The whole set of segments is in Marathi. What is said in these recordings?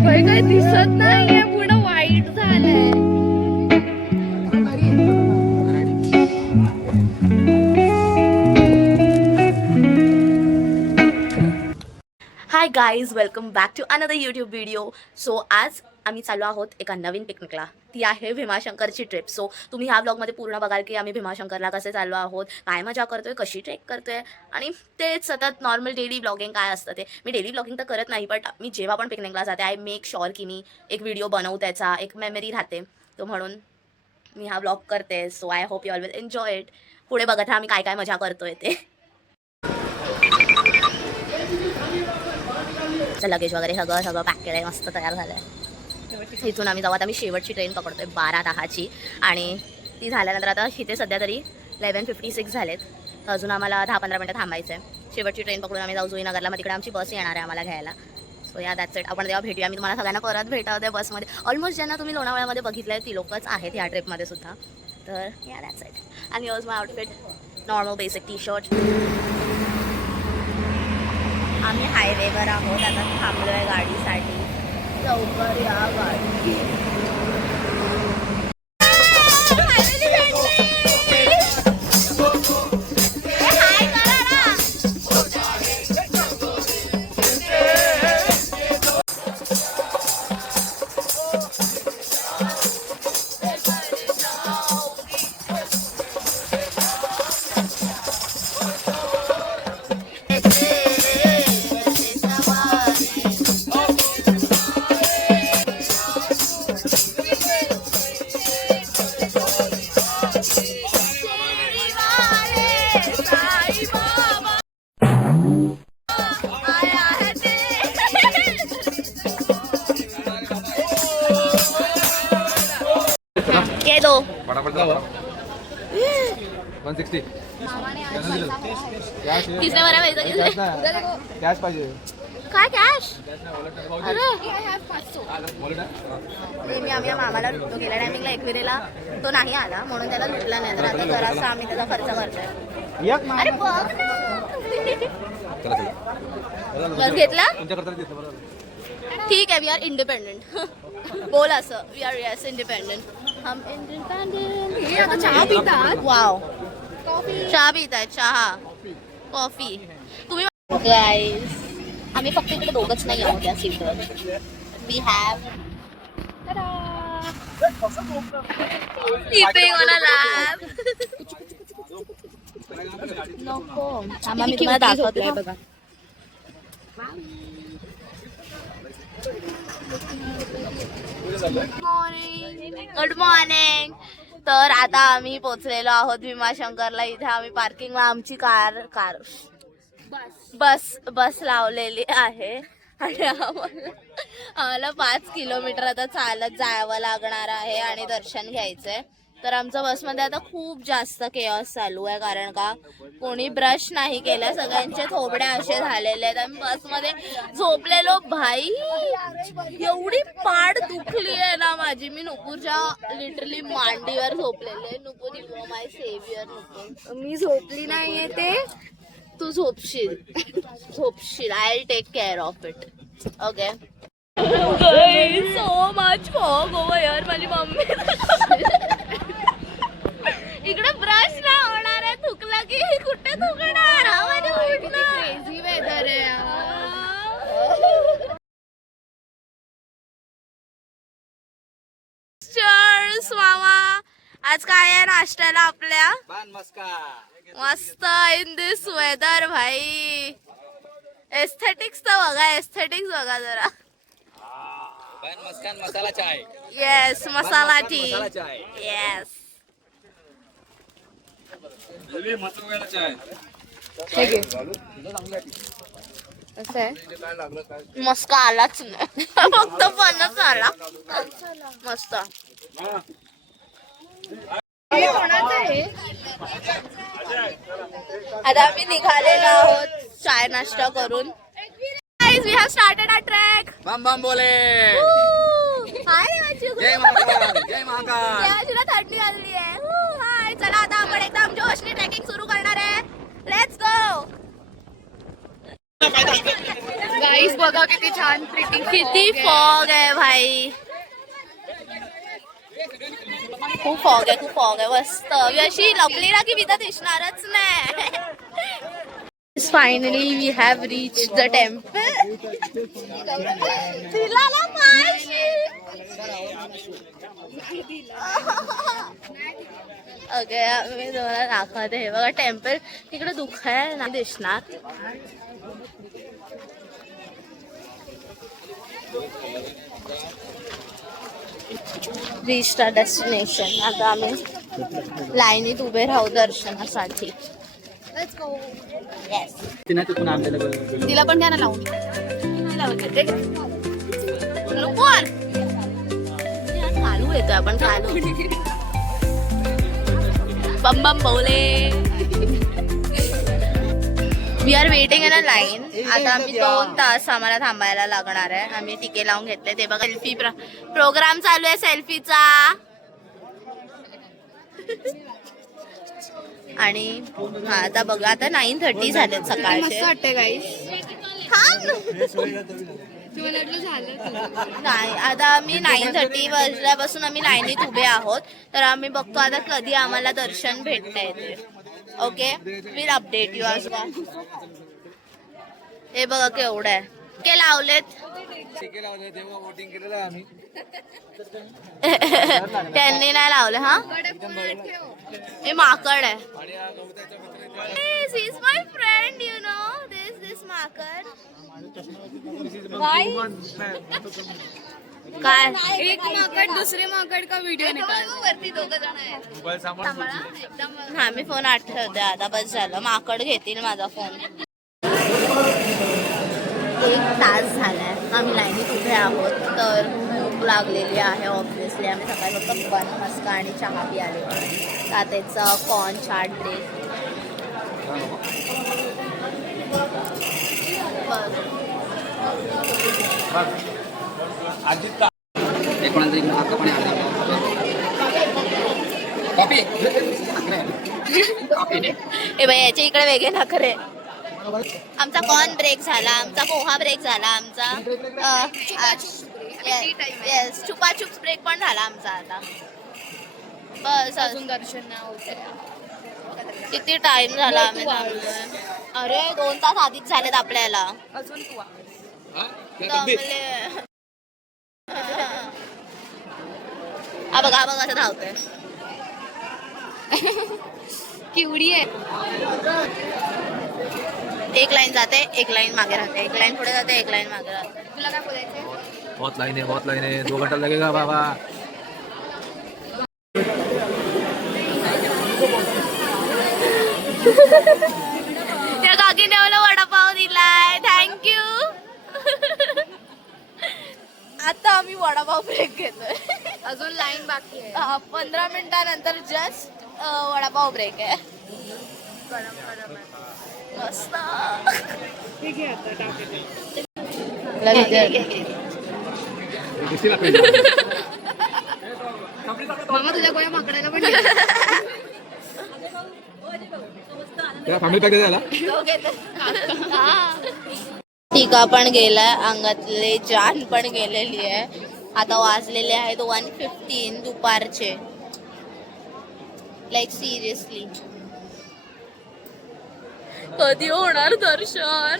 काही दिसत नाहीये, पुढं वाईट झालंय. Hi guys, welcome back to another YouTube video. So आज आम्ही चालू आहोत एका नवीन पिकनिकला. ती आहे भीमाशंकरची ट्रिप. सो तुम्ही ह्या ब्लॉगमध्ये पूर्ण बघाल की आम्ही भीमाशंकरला कसे चाललो आहोत, काय मजा करतोय, कशी ट्रेक करतोय आणि तेच सतत नॉर्मल डेली ब्लॉगिंग काय असतं ते. मी डेली ब्लॉगिंग तर करत नाही, बट मी जेव्हा पण पिकनिकला जाते आय मेक शुअर की मी एक व्हिडिओ बनवू, त्याचा एक मेमरी राहते. तो म्हणून मी हा ब्लॉग करते. So I hope you all will enjoy it. पुढे बघत राहा आम्ही काय काय मजा करतोय ते. लगेज वगैरे सगळं पॅक केलं आहे, मस्त तयार झालं आहे. इथून आम्ही जाऊ. आता आम्ही शेवटची ट्रेन पकडतोय 12:10ची आणि ती झाल्यानंतर आता इथे सध्या तरी 11:56 झालेत. अजून आम्हाला 10-15 मिनटं थांबायचं आहे. शेवटची ट्रेन पकडून आम्ही जाऊ जुईनगरला. मग तिकडे आमची बस येणार आहे आम्हाला घ्यायला. सो या दॅट्स इट. आपण तेव्हा भेटूया. मी तुम्हाला सगळ्यांना परत भेटवते बसमध्ये. ऑलमोस्ट ज्यांना तुम्ही लोणावळ्यामध्ये बघितलं आहे ती लोकच आहेत ह्या ट्रिपमध्ये सुद्धा. तर या दॅट्स इट. आणि use my outfit, normal basic T shirt. आम्ही हायवेवर आहोत, आता थांबलो आहे गाडीसाठी. लवकर या गाडी. दो 160 किसने भरा पैसा? कॅश पाहिजे. काय कॅश? मी आम्ही मामाला लुटतो. गेल्या टायमिंगला एकविरेला तो नाही आला म्हणून त्याला लुटला नाही, तर आता जरासा आम्ही त्याचा खर्च करतोय. अरे बघ ना, बस घेतला. ठीक आहे, वी आर इंडिपेंडेंट. बोल असं, वी आर येस इंडिपेंडेंट. हम इंडिपेंडेंट. चहा पितात. वाव, चहा पिताय. चहा, कॉफी. तुम्ही गाईज आम्ही फक्त इकडे दोघंच नाही आहोत या सीटवर. वी हॅव नको. मी तुम्हाला दाखवते बघा. Good morning. तर आता आम्ही पोचलेलो आहोत भीमाशंकरला. इथे आम्ही पार्किंगला आमची बस लावलेली आहे आणि आम्हाला 5 किलोमीटर आता चालत जावं लागणार आहे आणि दर्शन घ्यायचंय. तर आमच्या बसमध्ये आता खूप जास्त केऑस चालू आहे, कारण का कोणी ब्रश नाही केलं, सगळ्यांचे थोबडे असे झालेले आहेत. आम्ही बसमध्ये झोपलेलो. भाई एवढी पाड दुखली आहे ना माझी. मी नुपूरच्या लिटरली मांडीवर झोपलेले. Nupur you are my saviour. Nupur मी झोपली नाहीये, ते तू झोपशील. I will take care of it. Okay. So much fog over here. माझी मम्मी इकडे ब्रश ना होणार आहे. थुकला की कुठे थुकणार. क्रेझी वेदर आहे. चर्स मामा. आज काय आहे नाश्त्याला आपल्या? मस्त इन दिस वेदर. भाई एस्थेटिक्स तर बघा, एस्थेटिक्स बघा जरा. Masala chai. Yes, masala tea. Yes. मस्त आलाच नाही, फक्त पणच आला. मस्त. आता आम्ही निघालेलो आहोत चाय नाश्ता करून. Guys, we have started our trek. बम बम बोले. हाय वाचू. जय महाकाल. जय महाकाल. वाचूला थंडी आली आहे. हाय. चला आता आपण एकदम जोशनी ट्रेकिंग सुरू करणार आहे. Let's go. गाईस बघा किती छान प्रिटिंग किती फॉग आहे भाई, खूप फॉग आहे, खूप फॉग आहे. मस्त मी अशी लपली ना की मी तर दिसणारच नाही. Finally we have reach the temple. तिला ना माहिती. ओके मी तुम्हाला दाखवते. हे बघा टेम्पल तिकडे दुखाय ना दिसणार. Reach the destination. आता आम्ही लाईनीत उभे राहू दर्शनासाठी. Yes. तिला पण घ्या ना लावून. नको चालू येतोय आपण चालू. बम बम बोले. We are waiting in a line. आता आम्ही 2 तास आम्हाला थांबायला लागणार आहे. आम्ही तिकीट लावून घेतले. ते बघा सेल्फी प्रोग्राम चालू आहे सेल्फीचा. आणि हा आता बघा आता 9:30 झालेत मस्त सकाळचे. वाटतंय गाईस. तुम्हाला वाटलं झालं नाही आता आम्ही 9:30 वाजल्यापासून आम्ही लाईनीत उभे आहोत. तर आम्ही बघतो आता कधी आम्हाला दर्शन भेटता येते. ओके विल अपडेट यू आज. हे बघा केवढं आहे. के लावलेत त्यांनी नाही लावले. हा हे माकड आहे. This is my friend, you know. This माकड. काय एक माकड दुसरे माकड का व्हिडिओ निकाल. वरती 2 जण आहेत. हा मी फोन आठवते आता बस झालं. माकड घेतील माझा फोन. 1 तास झालाय आम्ही लाईनीत उभे आहोत. तर भूक लागलेली आहे ऑब्विसली. आम्ही सकाळी फक्त बन मस्का आणि चहा पियाले. त्याचा कॉर्न चाट ब्रेक. ए बाई याच्या इकडे वेगळे नखरे. आमचा कॉर्न ब्रेक झाला, आमचा पोहा ब्रेक झाला, आमचा येस छुपाछुप ब्रेक पण झाला आमचा. आता बस अजून दर्शन नाही होते. किती टाइम झाला आम्ही थांबलोय. अरे 2 तास आधीच झालेत आपल्याला. अजून तू दमले. हा बघा असं धावतोय. किवडी आहे. एक लाईन जाते, एक लाईन मागे राहते, एक लाईन पुढे जाते, एक लाईन मागे राहते. तुला काय बोलायचंय? बहुत लाइन है 2 घंटा लगेगा बाबा. त्या काकीने मला वडापाव दिलाय. थँक्यू. आता आम्ही वडापाव ब्रेक घेतोय. अजून लाईन बाकी आहे. 15 मिनिटानंतर जस्ट वडापाव ब्रेक आहे. मस्त. हे घे आता टाकते. मामा तुझ्या गोळ्या माकडाला पण दे. फॅमिली पॅक द्यायला. टीका पण गेलाय, अंगातले जान पण गेलेली आहे. आता वाजलेले आहेत 1:15 दुपारचे. लाईक सिरियसली कधी होणार दर्शन?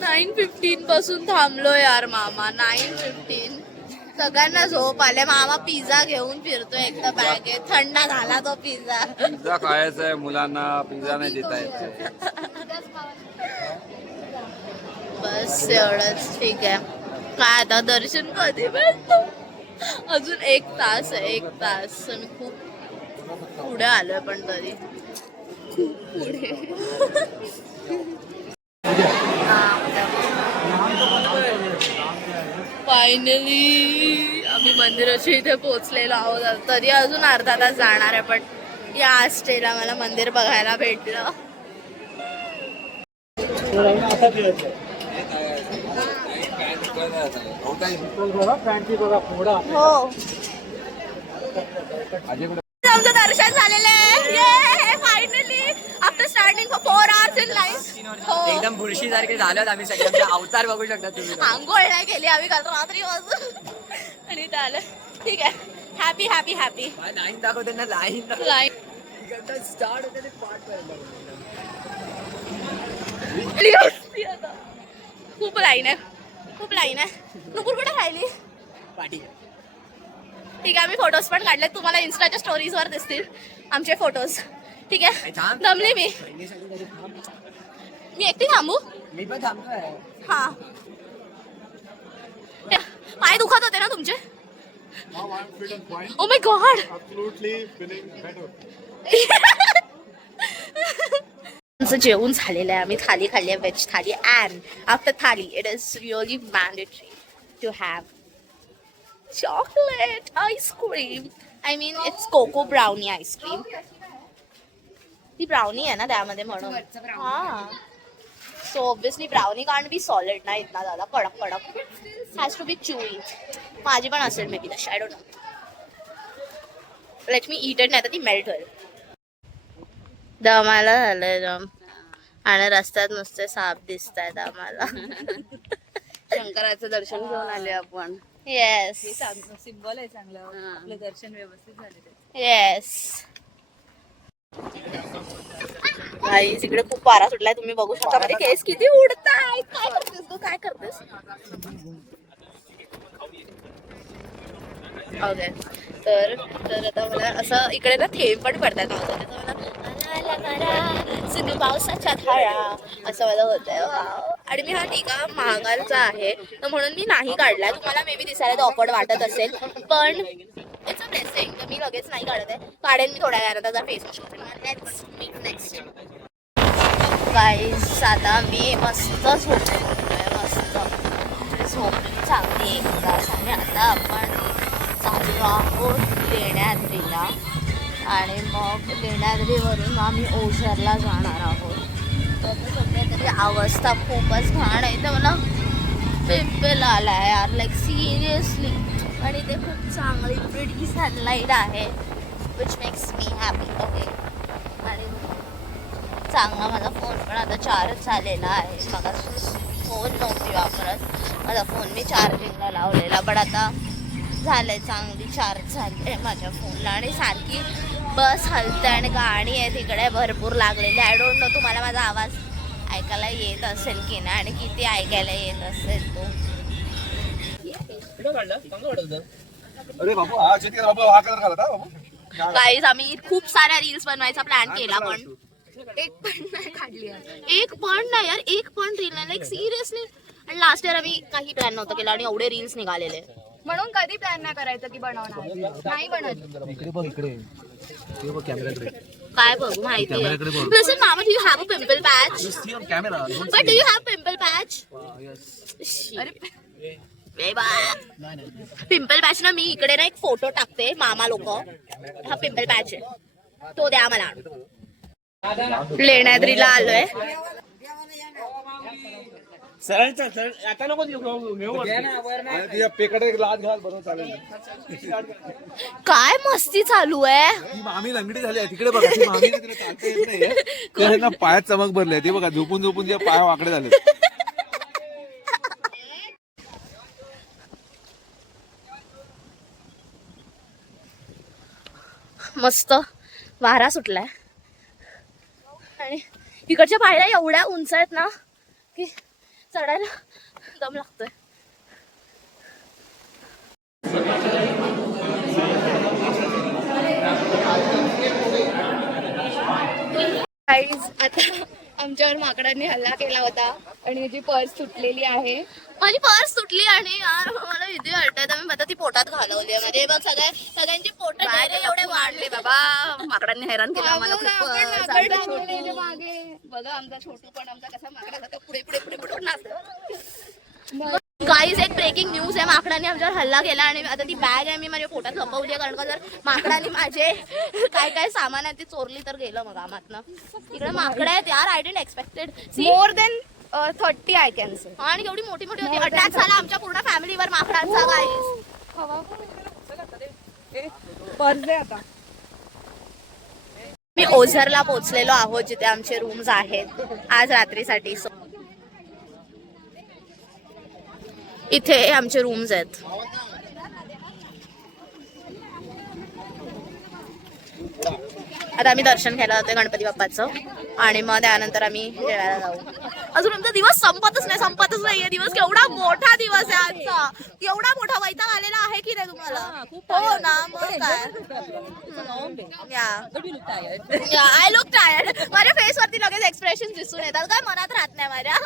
9:15 पासून थांबलो यार मामा. 9:15 सगळ्यांना झोप आले. मामा पिझ्झा घेऊन फिरतोय. एक तर बॅगेत थंड झाला तो पिझ्झा. पिझ्झा खायचा आहे मुलांना, पिझ्झा नाही देता येत. बस एवढंच ठीक आहे. काय आता दर्शन कधी भेटतो? अजून 1 तास आहे. 1 तास. मी खूप पुढे आलोय पण तरी खूप पुढे. फायनली आम्ही मंदिराच्या इथे पोहोचलेलो आहोत. तरी अजून अर्धा तास जाणार आहे. पण या स्टेला मला मंदिर बघायला भेटलं. हो आमचं दर्शन झालेलं आहे. Finally after starting for 4 hours in line. हो. एकदम बुरशी सारखे झाल्यात आम्ही सगळे आमचे अवतार बघू शकता तुम्ही. आंघोळ नाही केली आम्ही काल रात्री वाजून आणि झालं. ठीक आहे. Happy happy happy. लाईन दाखवते ना लाईन स्टार्ट होते ते पाठ खूप लाईन आहे, खूप लाईन आहे. नुपूर कुठे राहिली? पाठी. ठीक आहे, आम्ही फोटोज पण काढले, तुम्हाला इन्स्टाच्या स्टोरीज वर दिसतील आमचे फोटोज. ठीक आहे, दमली मी एकटी थांबू? मी पण थांबतोय. हा, पाय दुखत होते ना तुमचे? Oh my God. आमचं जेवण झालेलं आहे. आम्ही थाली खाल्ली आहे, veg thali. And after thali it is really mandatory to have chocolate ice cream. I mean it's cocoa brownie ice cream. ती ब्राउनी आहे ना त्यामध्ये म्हणून. हा, so obviously brownie can't be solid ना, इतना ज्यादा कडक कडक. Has to be chewy. माझी पण असेल मे बी तशी, I don't know. Let me eat it, नाही तर ती मेल्ट होईल. दमाला झालंय दम, आणि रस्त्यात नुसते साप दिसत आहेत आम्हाला. शंकराचं दर्शन घेऊन आले आपण. येस सिम्बॉल आहे चांगलं, आपलं दर्शन व्यवस्थित झाले. येस. भाई तिकडे खूप पारा सुटलाय, तुम्ही बघू शकता. म्हणजे केस किती उडताय. काय करतेस तू, काय करतेस? ओके, तर आता मला असं इकडे ना थेंब पण पडतात मला पावसाच्या धारा असं मला होतंय. आणि मी हा टीका महागालचा आहे तर म्हणून मी नाही काढला. तुम्हाला मे बी दिसायला ऑकवर्ड वाटत असेल, पण इट्स अ ब्लेसिंग. तर मी लगेच नाही काढत आहे, काढेन मी थोड्या वेळात. त्याचा फेस वॉश करेन. Let's meet next. गाईज आता मी मस्त झोपलोय, मस्त झोपली चांगली एक तास. आणि आता आपण चाललो आहोत लेण्याद्रीला, आणि मग लेण्याद्रीवरून आम्ही ओझरला जाणार आहोत. तर सध्या तरी अवस्था खूपच घाण आहे. तर मला पिंपल आला आहे यार, लाईक सिरियसली. आणि ते खूप चांगली प्रिटी सनलाईट आहे, which makes me happy. Okay, आणि चांगला माझा फोन पण आता चार्ज झालेला आहे. मला फोन नव्हती वापरत, माझा फोन मी चार्जिंगला लावलेला, पण आता झालंय चांगली चार्ज झाली आहे माझ्या फोनला. आणि सारखी बस हलते आणि गाणी आहे तिकडे भरपूर लागलेली. आय डोंट नो तुम्हाला माझा आवाज ऐकायला येत असेल की नाही, आणि किती ऐकायला येत असेल तो. गाईज आम्ही खूप साऱ्या रील्स बनवायचा प्लॅन केला, पण एक पण नाही काढली. एक पण नाही यार, एक पण रील नाही, लाईक सिरियसली. आणि लास्ट इयर आम्ही काही प्लॅन नव्हतं केला आणि एवढे रील्स निघालेले. म्हणून कधी प्लॅन नाही करायचं की बनवणार नाही बनत. काय बघू माहिती आहे. Listen, Mama, do you have a pimple patch? But do you have pimple patch? Pimple patch ना, मी इकडे ना एक फोटो टाकते. मामा लोक, हा पिंपल पॅच आहे, तो द्या मला. लेण्याद्रीला आलोय. आता नको काय मस्ती चालू आहे. मामी लंगडी झाली आहे तिकडे बघा. ती मामी तिला चालता येत नाहीये, तर ना पायात चमक भरली. ते बघा, झोपून झोपून जे पाय वाकडे झाले. मस्त वारा सुटलाय, आणि इकडच्या पायऱ्या एवढ्या उंच आहेत ना की चढायला दम लागतोय. आता आमच्यावर माकडांनी हल्ला केला होता आणि जी पर्स तुटलेली आहे. माझी पर्स तुटली आणि यार मला भीती वाटते. तर मी आता ती पोटात घालवली आहे. म्हणजे बघ सगळ्यांची पोट एवढे वाढले बाबा. माकडांनी हैराण केलं आम्हाला खूप. मागे बघा आमचा छोटू पण आमचा कसा माकडाचा पुढे पुढे पुढे पुढे नाचतो. गाईज एक ब्रेकिंग न्यूज आहे. माकडांनी आमच्यावर हल्ला केला आणि आता ती बॅग आहे मी माझ्या पोटात लपवली आहे. कारण का जर माकडांनी माझे काय काय सामान आहे ते चोरली तर गेलं मग आमातनं. इकडे माकडं आहेत यार. I didn't expected. More than 30 I can say. आणि केवढी मोठी मोठी होती. अटॅक झाला आमच्या पूर्ण फॅमिलीवर माकडांचा. गाईज पर्स दे आता. मी ओझरला पोहोचलेलो आहोत जिथे आमचे रूम्स आहेत आज रात्रीसाठी. इथे आमचे रूम्स आहेत. आता आम्ही दर्शन घ्यायला जातोय गणपती बाप्पाचं आणि मग त्यानंतर आम्ही जेवायला जाऊ. अजून आमचा दिवस संपतच नाहीये. दिवस केवढा मोठा दिवस आहे आजचा. एवढा मोठा वैताग आलेला आहे की नाही तुम्हाला? हो ना, मग काय. I look tired. माझ्या फेस वरती लगेच एक्सप्रेशन दिसून येतात, काय मनात राहत नाही माझ्या.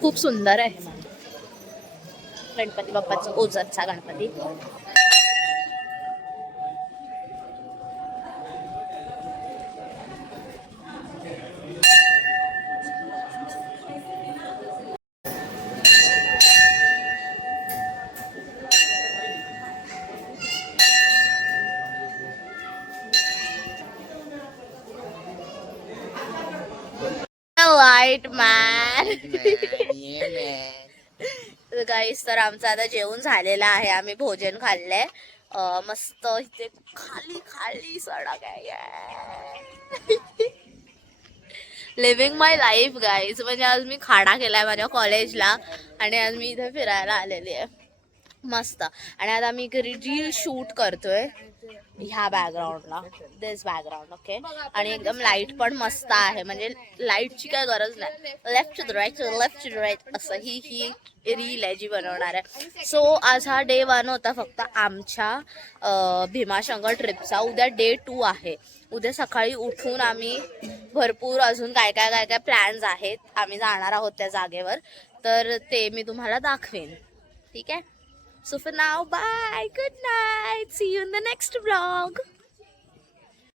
खूप सुंदर आहे गणपती बाप्पाचा, ओझरचा गणपती. Light man. गाईस, तर आमचं आता जेवण झालेलं आहे. आम्ही भोजन खाल्लंय मस्त. इथे खाली खाली सडक आहे. लिव्हिंग माय लाईफ गाईज. म्हणजे आज मी खाडा केलाय माझ्या कॉलेजला आणि आज मी इथे फिरायला आलेली आहे मस्त. आणि आता आम्ही रील शूट करतोय ह्या बॅकग्राऊंडला, दिस बॅकग्राऊंड. ओके. आणि एकदम लाईट पण मस्त आहे, म्हणजे लाईटची काय गरज नाही. Left to the right, left to the right असं ही रील आहे जी बनवणार आहे. सो आज हा डे 1 होता फक्त आमच्या भीमाशंकर ट्रिपचा. उद्या डे 2 आहे. उद्या सकाळी उठून आम्ही भरपूर अजून काय प्लॅन्स आहेत. आम्ही जाणार आहोत त्या जागेवर, तर ते मी तुम्हाला दाखवेन. ठीक आहे. So for now, bye, good night, see you in the next vlog.